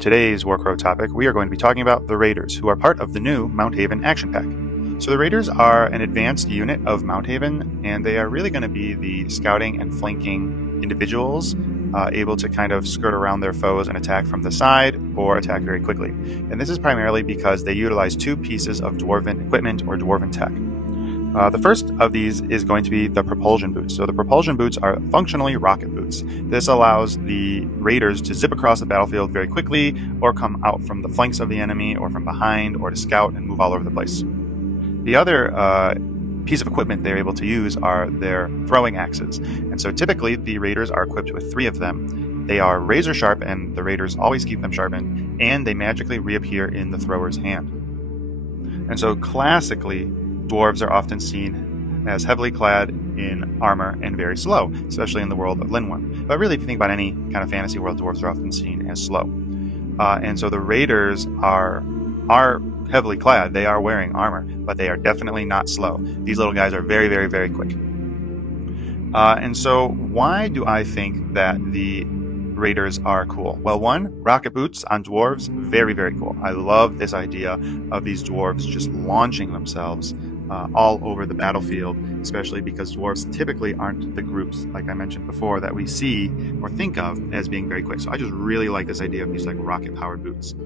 today's Warcrow topic, we are going to be talking about the Raiders, who are part of the new Mount Haven Action Pack. So the Raiders are an advanced unit of Mount Haven, and they are really going to be the scouting and flanking individuals, able to kind of skirt around their foes and attack from the side or attack very quickly. And this is primarily because they utilize two pieces of dwarven equipment or dwarven tech. The first of these is going to be the propulsion boots. So the propulsion boots are functionally rocket boots. This allows the Raiders to zip across the battlefield very quickly, or come out from the flanks of the enemy or from behind, or to scout and move all over the place. The other piece of equipment they're able to use are their throwing axes. And so typically the Raiders are equipped with 3 of them. They are razor sharp, and the Raiders always keep them sharpened, and they magically reappear in the thrower's hand. And so classically, dwarves are often seen as heavily clad in armor and very slow, especially in the world of Lindworm. But really, if you think about any kind of fantasy world, dwarves are often seen as slow. And so the Raiders are heavily clad. They are wearing armor, but they are definitely not slow. These little guys are very, very, very quick. And so why do I think that the Raiders are cool? Well, one, rocket boots on dwarves, very, very cool. I love this idea of these dwarves just launching themselves all over the battlefield, especially because dwarves typically aren't the groups, like I mentioned before, that we see or think of as being very quick. So I just really like this idea of these like rocket-powered boots.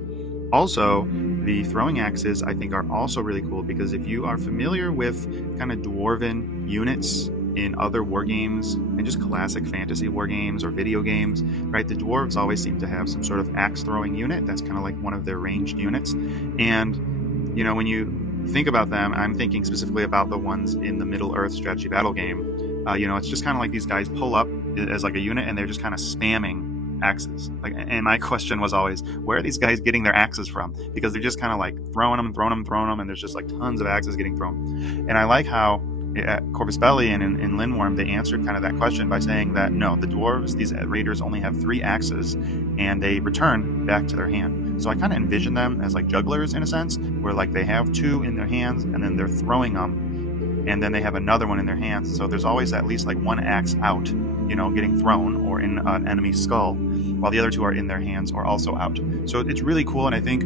Also, the throwing axes I think are also really cool, because if you are familiar with kind of dwarven units in other war games and just classic fantasy war games or video games, right, the dwarves always seem to have some sort of axe throwing unit that's kind of like one of their ranged units. And you know, when you think about them, I'm thinking specifically about the ones in the Middle-earth strategy battle game. You know, it's just kind of like these guys pull up as like a unit, and they're just kind of spamming axes. Like, and my question was always, where are these guys getting their axes from? Because they're just kind of like throwing them, and there's just like tons of axes getting thrown. And I like how at Corvus Belli and in Lindworm, they answered kind of that question by saying that no, the dwarves, these Raiders, only have 3 axes, and they return back to their hand. So I kind of envision them as like jugglers in a sense, where like they have 2 in their hands, and then they're throwing them, and then they have another one in their hands. So there's always at least like 1 axe out, you know, getting thrown or in an enemy's skull, while the other 2 are in their hands or also out. So it's really cool. And I think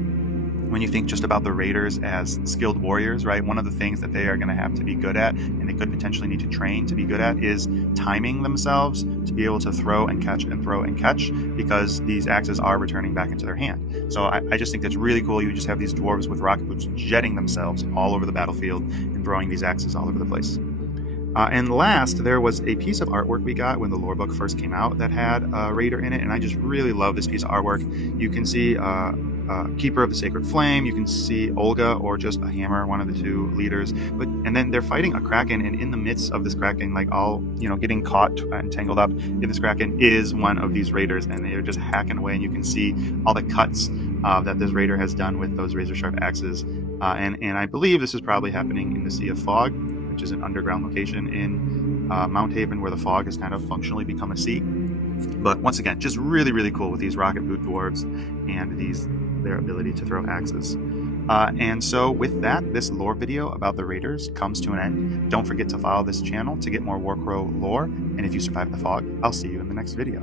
when you think just about the Raiders as skilled warriors, right, one of the things that they are going to have to be good at, and they could potentially need to train to be good at, is timing themselves to be able to throw and catch and throw and catch, because these axes are returning back into their hand. So I just think that's really cool. You just have these dwarves with rocket boots jetting themselves all over the battlefield and throwing these axes all over the place. And last, there was a piece of artwork we got when the lore book first came out that had a Raider in it, and I just really love this piece of artwork. You can see Keeper of the Sacred Flame, you can see Olga, or just a hammer, one of the 2 leaders, and then they're fighting a kraken, and in the midst of this kraken, like all, you know, getting caught and tangled up in this kraken, is one of these Raiders, and they are just hacking away, and you can see all the cuts that this Raider has done with those razor sharp axes. And I believe this is probably happening in the Sea of Fog, which is an underground location in Mount Haven, where the fog has kind of functionally become a sea. But once again, just really, really cool with these rocket boot dwarves and their ability to throw axes. And so with that, this lore video about the Raiders comes to an end. Don't forget to follow this channel to get more Warcrow lore. And if you survive the fog, I'll see you in the next video.